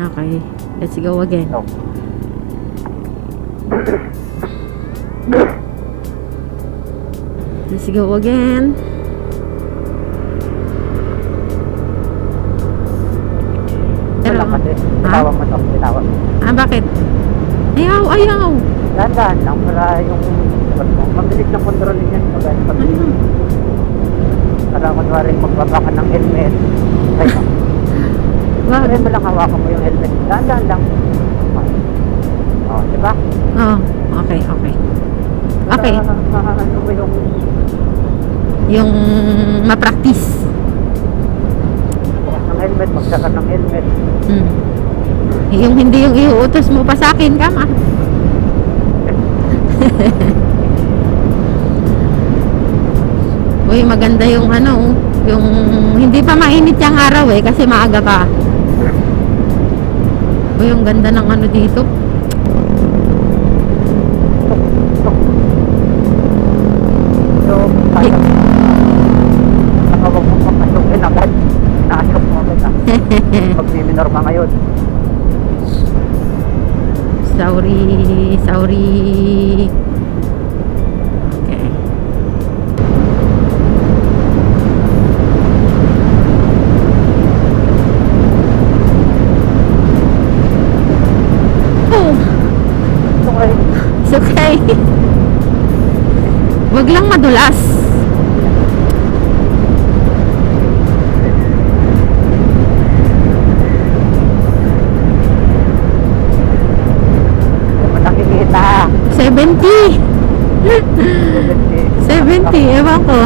Okay, let's go again. So, Let's go again. wala kasi. Bitawag mo to. Bitawag. Bakit? Ayaw, ayaw. Dahan-dahan lang para yung mabilis ng kontrolin yan. Pabilis. Para kunwari magbaba ka ng helmet. Ay, Wag. Pero mo lang hawakan mo yung helmet. Dahan-dahan lang. Oh, diba? Oh, okay, okay. Okay. Ano mo Yung ma-practice. bukas ng helmet, magsaka ng helmet. Yung hindi yung iuutos mo pa sa akin, kama. Uy, maganda yung ano, yung hindi pa mainit yung araw kasi maaga pa. Uy, yung ganda ng ano dito. So, nakawag mo papasukin agad. Inaasok mo agad ha. Pag may minor ka ngayon. Sorry, sorry. Okay. Oh, Okay. it's okay. Wag lang madulas. Hindi mo nakikita. 70. 70, ewan ko.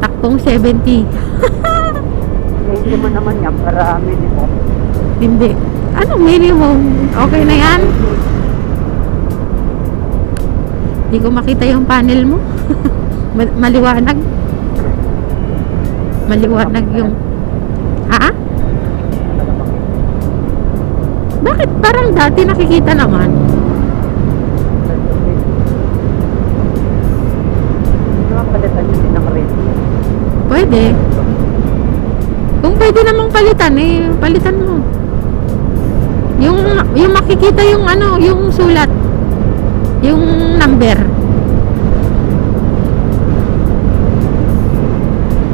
Takpong 70. Hindi mo naman yan para minimum. Hindi. Ano minimum? Okay na yan? Hindi ko makita yung panel mo. Maliwanag. Maliwanag yung... Ha? Bakit? Parang dati nakikita naman. Hindi mo palitan yung pinaka-radio. Pwede. Kung pwede namang palitan, palitan mo. Yung makikita yung ano, yung sulat. Yung number.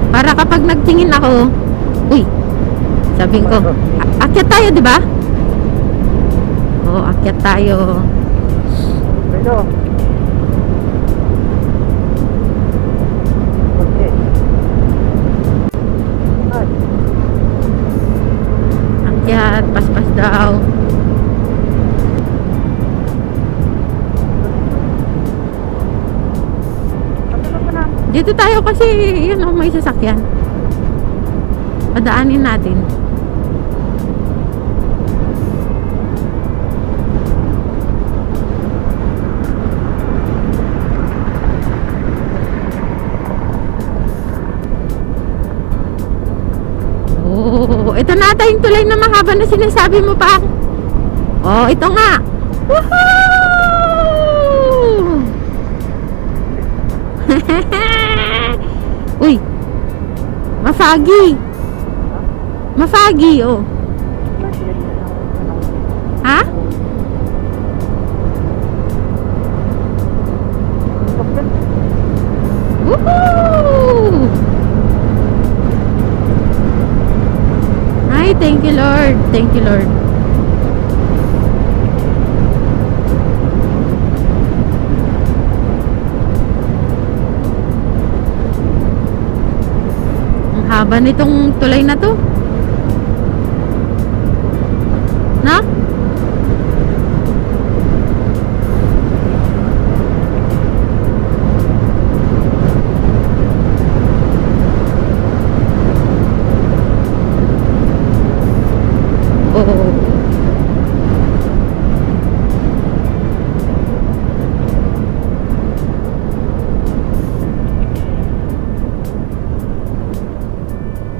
Para kapag nagtingin ako, uy, sabihin ko, akyat tayo, di ba? Oo, akyat tayo. Pero, okay. Ay, Akyat, paspas daw. patulog ka na. Dito tayo kasi, yun o, may sasakyan. Padaanin natin. Oh, ito na ata yung tulay na mahaba na sinasabi mo pa. Oh, ito nga. Woohoo! Uy, mafagi. Mafagi, oh. Ha? Woohoo! Ay, thank you, Lord. Thank you, Lord. Ang haba nitong tulay na to. Na? Oo.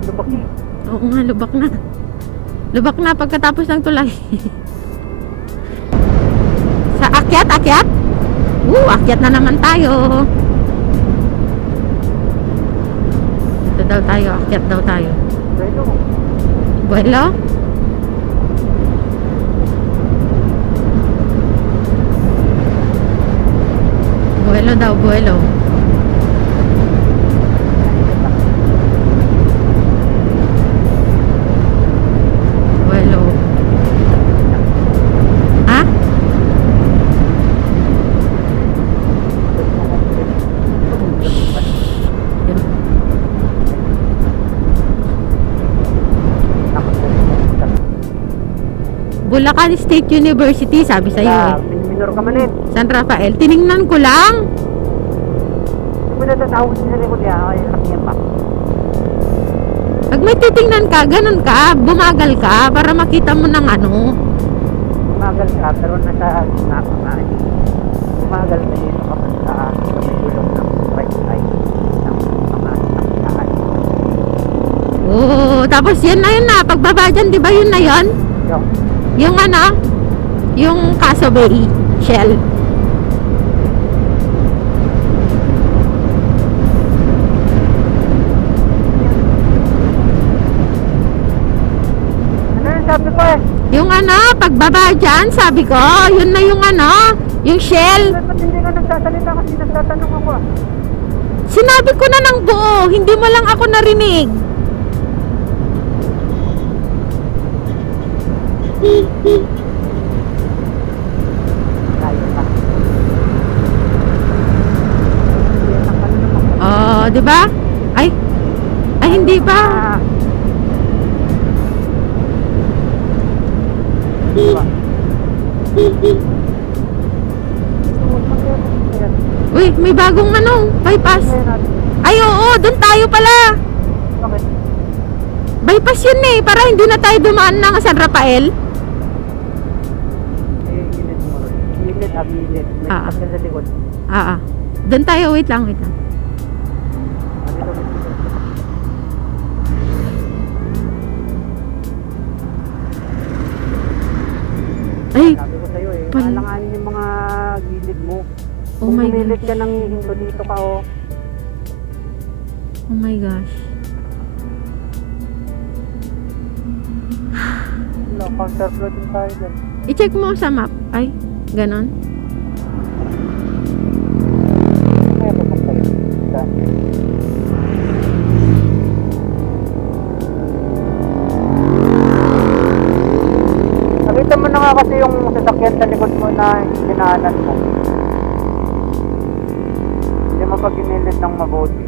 Lubak niya. Oo nga, lubak na. Lubak na pagkatapos ng tulay. Sa akyat, akyat? Akyat na naman tayo. Ito daw tayo, akyat daw tayo. Pero, Buelo? Buelo daw, buelo. Buelo. Ha? Yun. Bulacan State University, sabi sa'yo eh. minor ka man eh. San Rafael. Tiningnan ko lang. Hindi mo natatawag sa likod niya. Ay, rakiyan pa. Pag may titingnan ka, ganun ka, bumagal ka para makita mo ng ano. Umagal ka, pero nasa gitna ka nga eh. Umagal ka dito kapag sa may gulong ng right side ng mga nakitaan. Oo, tapos yan na yun na. Pagbaba dyan, di ba yun na yun? Yo, Yung ano, yung Caso Bay Shell. ano yung sabi ko eh? Yung ano, pagbaba dyan, sabi ko, yun na yung ano, yung Shell. Ba't hindi ka nagsasalita kasi nagtatanong ako ah? Sinabi ko na ng buo, hindi mo lang ako narinig. Layo pa. Oh, di ba? Ay, hindi pa. Ah. Diba? Uy, may bagong ano, bypass. Ay, oo, doon tayo pala. Bakit? Bypass yun eh, para hindi na tayo dumaan ng San Rafael. Minute mo rin. Minute. May Ah. sasakyan sa likod. Doon tayo, wait lang. Ay, Sabi ko sa'yo eh, Pal- alanganin yung mga gilid mo. oh Kung my humilit gosh. ka ng hinto dito ka oh. Oh my gosh. Wala, counterflow din tayo dyan. I-check mo sa map. Ay, ganon. Kaya papunta rin. Nakita mo na nga kasi yung sasakyan sa likod mo na dinaanan mo. Hindi mo pa ginilit ng mabuti.